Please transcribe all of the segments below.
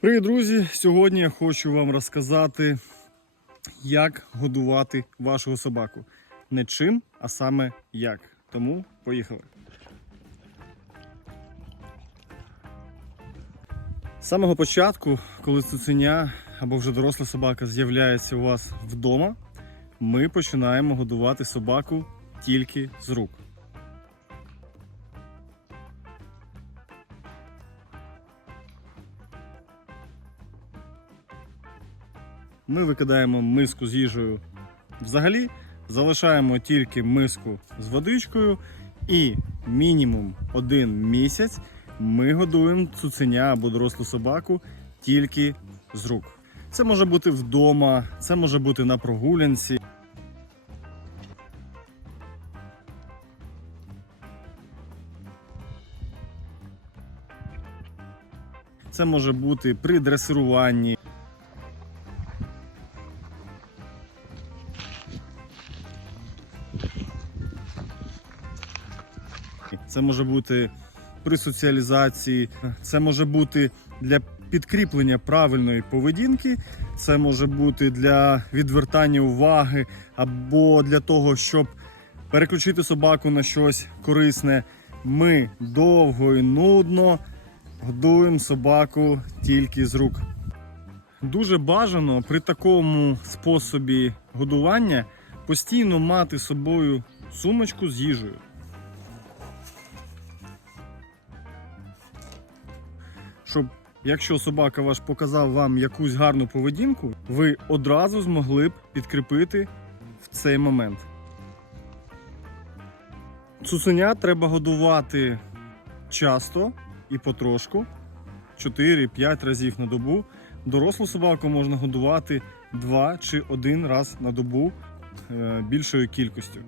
Привіт, друзі! Сьогодні я хочу вам розказати, як годувати вашого собаку. Не чим, а саме як. Тому поїхали. З самого початку, коли цуценя або вже доросла собака з'являється у вас вдома, ми починаємо годувати собаку тільки з рук. Ми викидаємо миску з їжею взагалі, залишаємо тільки миску з водичкою, і мінімум один місяць ми годуємо цуценя або дорослу собаку тільки з рук. Це може бути вдома, це може бути на прогулянці. Це може бути при дресируванні. Це може бути при соціалізації, це може бути для підкріплення правильної поведінки, це може бути для відвертання уваги або для того, щоб переключити собаку на щось корисне. Ми довго і нудно годуємо собаку тільки з рук. Дуже бажано при такому способі годування постійно мати з собою сумочку з їжею. Якщо собака ваш показав вам якусь гарну поведінку, ви одразу змогли б підкріпити в цей момент. Цуценя треба годувати часто і потрошку 4-5 разів на добу. Дорослу собаку можна годувати 2 чи 1 раз на добу е, більшою кількістю.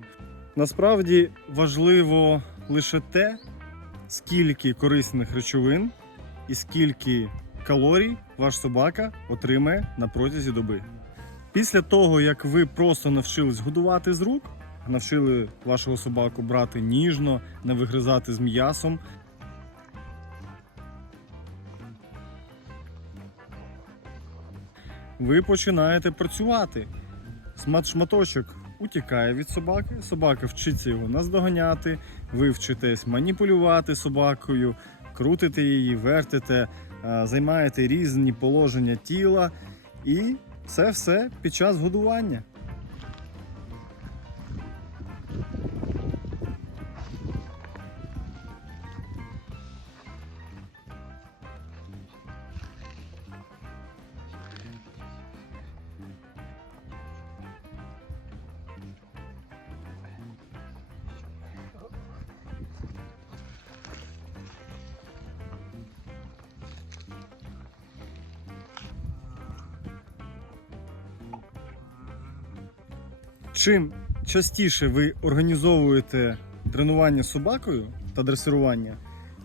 Насправді важливо лише те, скільки корисних речовин і скільки калорій ваш собака отримає на протязі доби. Після того, як ви просто навчились годувати з рук, навчили вашого собаку брати ніжно, не вигризати з м'ясом. Ви починаєте працювати. Шматочок утікає від собаки, собака вчиться його наздоганяти, ви вчитесь маніпулювати собакою, крутите її, вертите, е, займаєте різні положення тіла, і це все під час годування. Чим частіше ви організовуєте тренування собакою та дресирування,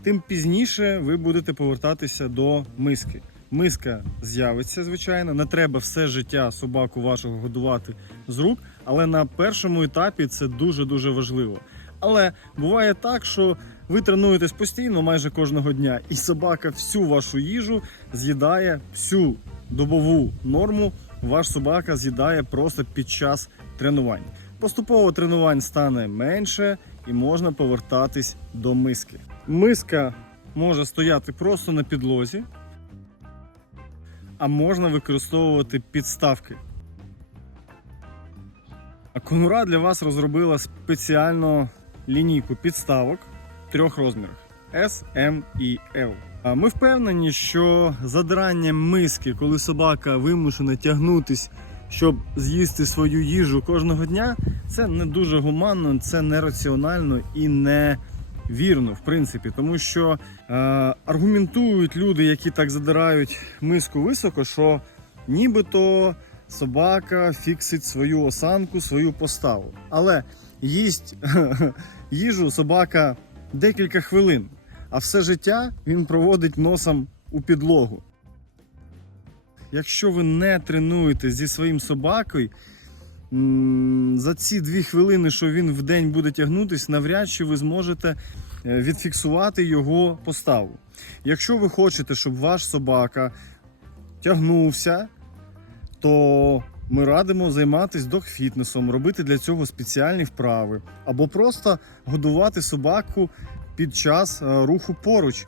тим пізніше ви будете повертатися до миски. Миска з'явиться, звичайно, не треба все життя собаку вашого годувати з рук, але на першому етапі це дуже-дуже важливо. Але буває так, що ви тренуєтесь постійно майже кожного дня, і собака всю вашу їжу з'їдає всю добову норму. Ваш собака з'їдає просто під час тренувань. Поступово тренувань стане менше і можна повертатись до миски. Миска може стояти просто на підлозі, а можна використовувати підставки. А Конура для вас розробила спеціальну лінійку підставок трьох розмірах S, M і L. Ми впевнені, що задирання миски, коли собака вимушена тягнутись, щоб з'їсти свою їжу кожного дня, це не дуже гуманно, це нераціонально і не вірно, в принципі, тому що е, аргументують люди, які так задирають миску високо, що нібито собака фіксить свою осанку, свою поставу. Але їсть їжу собака декілька хвилин, а все життя він проводить носом у підлогу. Якщо ви не тренуєте зі своїм собакою, за ці дві хвилини, що він в день буде тягнутись, навряд чи ви зможете е, відфіксувати його поставу. Якщо ви хочете, щоб ваш собака тягнувся, то ми радимо займатися догфітнесом, робити для цього спеціальні вправи, або просто годувати собаку під час е, руху поруч.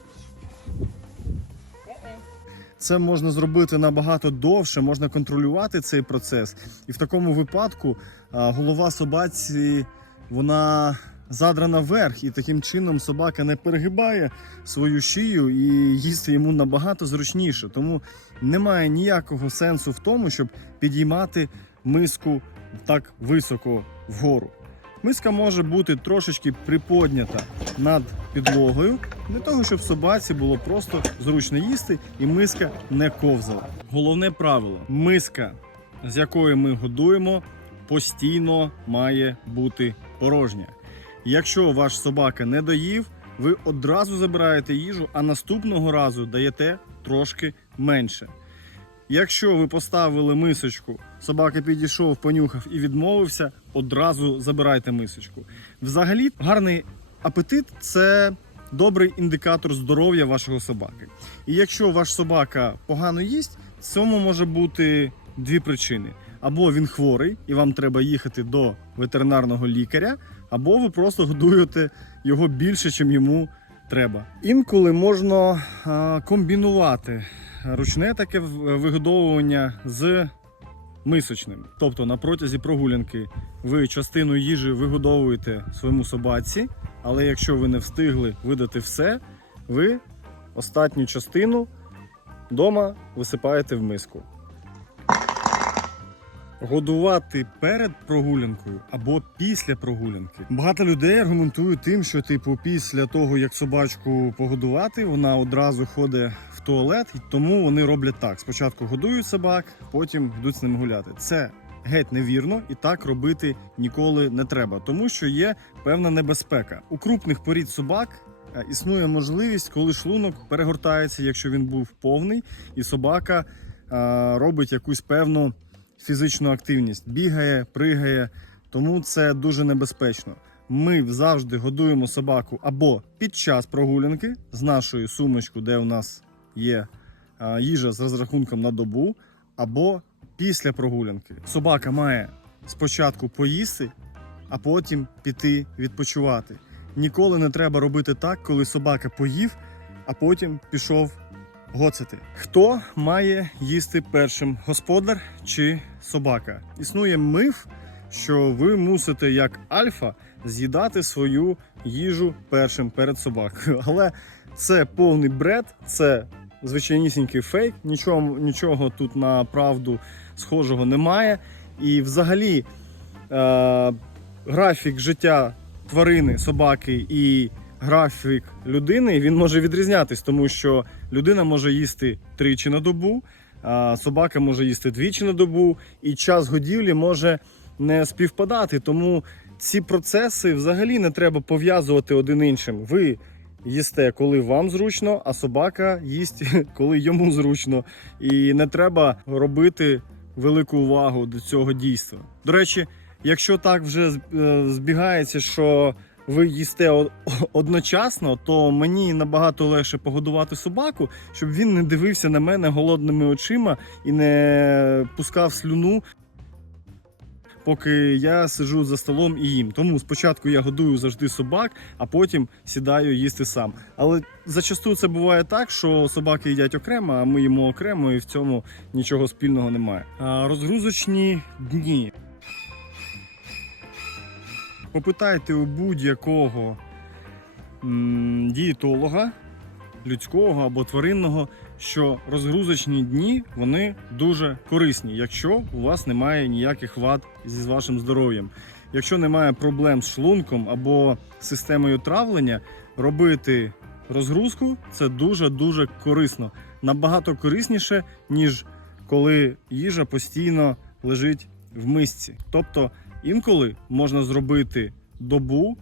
Це можна зробити набагато довше, можна контролювати цей процес. І в такому випадку голова собаці вона задрана вверх, і таким чином собака не перегибає свою шию і їсти йому набагато зручніше. Тому немає ніякого сенсу в тому, щоб підіймати миску так високо вгору. Миска може бути трошечки приподнята над підлогою, для того, щоб собаці було просто зручно їсти і миска не ковзала. Головне правило: миска, з якої ми годуємо, постійно має бути порожня. Якщо ваш собака не доїв, ви одразу забираєте їжу, а наступного разу даєте трошки менше. Якщо ви поставили мисочку, собака підійшов, понюхав і відмовився, одразу забирайте мисочку. Взагалі, гарний апетит це добрий індикатор здоров'я вашого собаки. І якщо ваш собака погано їсть, цьому може бути дві причини: або він хворий, і вам треба їхати до ветеринарного лікаря, або ви просто годуєте його більше, ніж йому треба. Інколи можна комбінувати ручне таке вигодовування з мисочним. Тобто на протязі прогулянки ви частину їжі вигодовуєте своєму собаці, але якщо ви не встигли видати все, ви остатню частину вдома висипаєте в миску. Годувати перед прогулянкою або після прогулянки. Багато людей аргументують тим, що типу після того, як собачку погодувати, вона одразу ходить в туалет, і тому вони роблять так: спочатку годують собак, потім йдуть з ними гуляти. Це геть невірно, і так робити ніколи не треба, тому що є певна небезпека. У крупних порід собак е, існує можливість, коли шлунок перегортається, якщо він був повний, і собака е, робить якусь певну фізичну активність, бігає, пригає, тому це дуже небезпечно. Ми завжди годуємо собаку або під час прогулянки з нашою сумочкою, де у нас є їжа з розрахунком на добу, або після прогулянки. Собака має спочатку поїсти, а потім піти відпочивати. Ніколи не треба робити так, коли собака поїв, а потім пішов гоцати. Хто має їсти першим господар чи собака? Існує миф, що ви мусите як альфа з'їдати свою їжу першим перед собакою. Але це повний бред, це звичайнісінький фейк. Нічого, нічого тут на правду схожого немає. І взагалі е, графік життя тварини, собаки і графік людини він може відрізнятись, тому що людина може їсти тричі на добу, а собака може їсти двічі на добу, і час годівлі може не співпадати. Тому ці процеси взагалі не треба пов'язувати один іншим. Ви їсте, коли вам зручно, а собака їсть, коли йому зручно. І не треба робити велику увагу до цього дійства. До речі, якщо так вже е, збігається, що ви їсте одночасно, то мені набагато легше погодувати собаку, щоб він не дивився на мене голодними очима і не пускав слюну. Поки я сиджу за столом і їм. Тому спочатку я годую завжди собак, а потім сідаю їсти сам. Але зачасту це буває так, що собаки їдять окремо, а ми їмо окремо, і в цьому нічого спільного немає. Розгрузочні дні. Попитайте у будь-якого дієтолога, людського або тваринного, що розгрузочні дні вони дуже корисні, якщо у вас немає ніяких вад зі вашим здоров'ям. Якщо немає проблем з шлунком або системою травлення, робити розгрузку це дуже дуже корисно. Набагато корисніше, ніж коли їжа постійно лежить в мисці. Тобто інколи можна зробити добу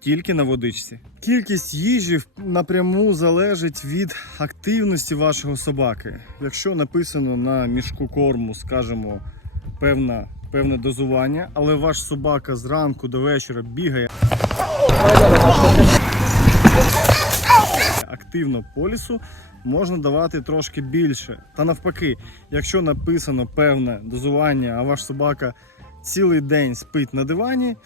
тільки на водичці. Кількість їжі напряму залежить від активності вашого собаки. Якщо написано на мішку корму, скажімо, певна, певне дозування, але ваш собака зранку до вечора бігає активно по лісу, можна давати трошки більше. Та навпаки, якщо написано певне дозування, а ваш собака цілий день спить на дивані,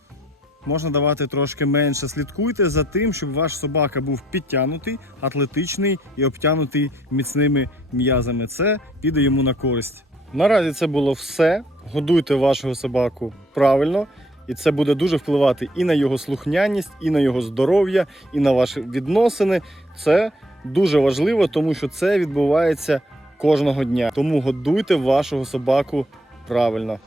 можна давати трошки менше. Слідкуйте за тим, щоб ваш собака був підтягнутий, атлетичний і обтянутий міцними м'язами. Це піде йому на користь. Наразі це було все. Годуйте вашого собаку правильно, і це буде дуже впливати і на його слухняність, і на його здоров'я, і на ваші відносини. Це дуже важливо, тому що це відбувається кожного дня. Тому годуйте вашого собаку правильно.